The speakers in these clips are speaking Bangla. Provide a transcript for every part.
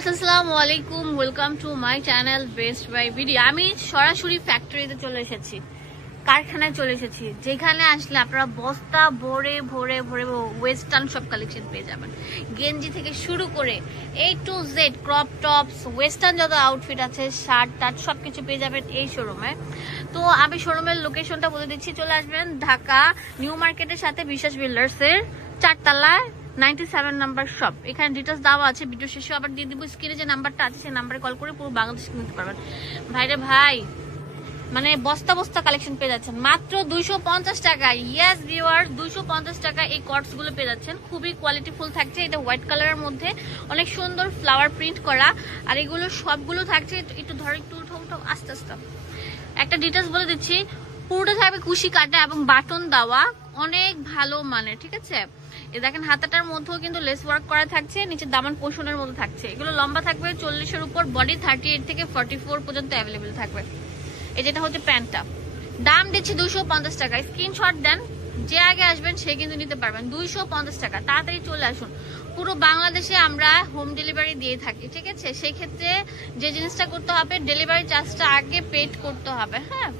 ভিউয়ার্স আসসালামু আলাইকুম, welcome to my channel best buy video. আমি সরাসরি ফ্যাক্টরিতে চলে এসেছি, কারখানায় চলে এসেছি, যেখানে আসলে আপনারা বস্তা ভরে ভরে ভরে ওয়েস্টার্ন সব কালেকশন পেয়ে যাবেন। গেঞ্জি থেকে শুরু করে A to Z, crop tops, western যত আউটফিট আছে, শার্ট টার্ট সবকিছু পেয়ে যাবেন এই শোরুমে। তো আমি শোরুমের লোকেশনটা বলে দিচ্ছি, চলে আসবেন ঢাকা নিউ মার্কেটের সাথে বিশ্বাস বিল্ডার্সের 4 তলায় 97 নাম্বার শপ। এখানে ডিটেলস দেওয়া আছে, ভিডিও শেষে আবার দিয়ে দিব। স্ক্রিনে যে নাম্বারটা আছে সেই নাম্বারে কল করে পুরো বাংলাদেশ কিনতে পারবেন। ভাইরে ভাই, মানে বস্তা বস্তা কালেকশন পেয়ে যাচ্ছেন মাত্র 250 টাকায়। ইয়েস ভিউয়ার, 250 টাকা এই কটস গুলো পেয়ে যাচ্ছেন। খুবই কোয়ালিটিফুল থাকছে। এটা হোয়াইট কালারের মধ্যে অনেক সুন্দর ফ্লাওয়ার প্রিন্ট করা, আর এগুলো সবগুলো থাকছে একটু ধর, একটু উঠাও আস্তে আস্তে। একটা ডিটেলস বলে দিচ্ছি, পুরোটা থাকবে কুশি কাটা এবং বাটন দেওয়া, অনেক ভালো মানের। ঠিক আছে, এই দেখেন হাতাটার মধ্যেও কিন্তু লেস ওয়ার্ক করা থাকছে, নিচে দামান পোষণের মধ্যে থাকছে। এগুলো লম্বা থাকবে 40-এর উপর, বডি 38 থেকে 44 পর্যন্ত অ্যাভেলেবেল থাকবে। এই যেটা হচ্ছে প্যান্টটা, দাম দিচ্ছি 250 টাকা। স্ক্রিনশট দেন, যে আগে আসবেন সে কিন্তু নিতে পারবেন। 250 টাকা, তাড়াতাড়ি চলে আসুন। পুরো বাংলাদেশে আমরা হোম ডেলিভারি দিয়ে থাকি। ঠিক আছে, সেই ক্ষেত্রে যে জিনিসটা করতে হবে, ডেলিভারি চার্জটা আগে পেড করতে হবে। হ্যাঁ,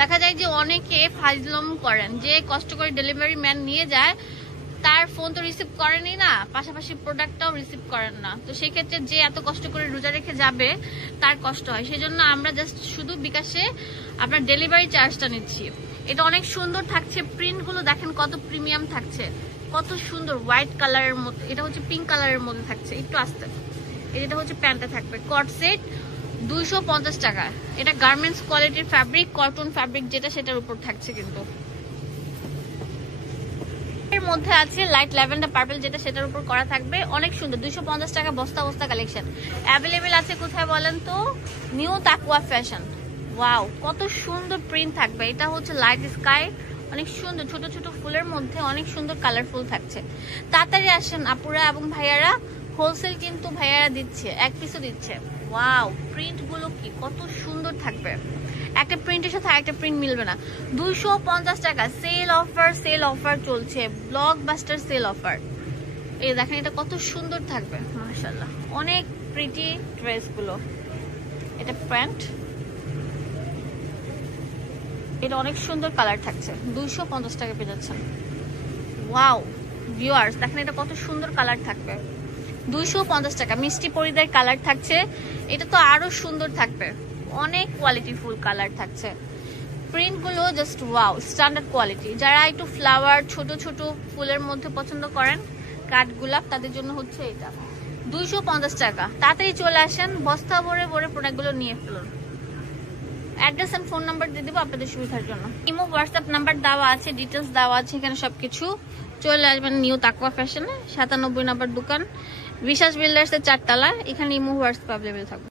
দেখা যায় যে অনেকে ফাজলাম করেন, যে কষ্ট করে ডেলিভারি ম্যান নিয়ে যায়, তার ফোন তো রিসিভ করেনই না, পাশাপাশি প্রোডাক্টটাও রিসিভ করেন না। তো সেই ক্ষেত্রে যে এত কষ্ট করে রোজা রেখে যাবে তার কষ্ট হয়। সেই জন্য আমরা জাস্ট শুধু বিকাশে আপনার ডেলিভারি চার্জটা নিচ্ছি। এটা অনেক সুন্দর থাকছে, প্রিন্ট গুলো দেখেন কত প্রিমিয়াম থাকছে, কত সুন্দর হোয়াইট কালারের মধ্যে। এটা হচ্ছে পিঙ্ক কালারের মধ্যে থাকছে, একটু আস্তে। এটা হচ্ছে প্যান্টটা থাকবে কট সেট 250 টাকা। এটা গার্মেন্টস কোয়ালিটির ফ্যাব্রিক, কটন ফ্যাব্রিক যেটা, সেটার উপর থাকছে। কিন্তু এর মধ্যে আছে লাইট ল্যাভেন্ডার পার্পল, যেটা সেটার উপর করা থাকবে। অনেক সুন্দর, 250 টাকা বস্তা বস্তা কালেকশন অ্যাভেলেবেল আছে। কোথায় বলেন তো? নিউ তাকুয়া ফ্যাশন। ওয়াও, কত সুন্দর প্রিন্ট থাকবে। এটা হচ্ছে লাইট স্কাই, অনেক সুন্দর ছোট ছোট ফুলের মধ্যে অনেক সুন্দর কালারফুল থাকছে। তাড়াতাড়ি আসেন আপুরা এবং ভাইয়ারা, হোলসেল কিন্তু ভাইয়ারা দিচ্ছে, এক পিসও দিচ্ছে। ওয়াও, প্রিন্ট গুলো কি কত সুন্দর থাকবে। একটা প্রিন্টের সাথে আরেকটা প্রিন্ট মিলবে না। 250 টাকা সেল অফার চলছে, ব্লকবাস্টার সেল অফার। এই দেখেন এটা কত সুন্দর থাকবে, মাশাআল্লাহ, অনেক প্রিটি ড্রেস গুলো। এটা প্যান্ট, এটা অনেক সুন্দর কালার থাকছে, 250 টাকা পেয়ে যাচ্ছেন। ওয়াও ভিউয়ার্স, দেখেন এটা কত সুন্দর কালার থাকবে, 250 টাকা। মিষ্টি পরিদের কালার থাকছে, এটা তো আরো সুন্দর থাকবে, অনেক কোয়ালিটিফুল কালার থাকছে। প্রিন্ট গুলো জাস্ট ওয়াও, স্ট্যান্ডার্ড কোয়ালিটি। যারা একটু ফ্লাওয়ার ছোট ছোট ফুলের মধ্যে পছন্দ করেন, কাঠ গোলাপ, তাদের জন্য হচ্ছে এটা 250 টাকা। তাড়াতাড়ি চলে আসেন, বস্তা ভরে ভরে প্রোডাক্ট গুলো নিয়ে ফেলুন। অ্যাড্রেস এন্ড ফোন নাম্বার দিয়ে দেবো আপনাদের সুবিধার জন্য। ইমো হোয়াটসঅ্যাপ নাম্বার দেওয়া আছে, ডিটেলস দেওয়া আছে এখানে সবকিছু। চলে আসবেন নিউ তাকুয়া ফ্যাশনে, 97 নাম্বার দোকান, বিশ্বাস বিল্ডার্স এর 4 তলা। এখানে ইমো হোয়াটসঅ্যাপ অ্যাভেলেবেল থাকবে।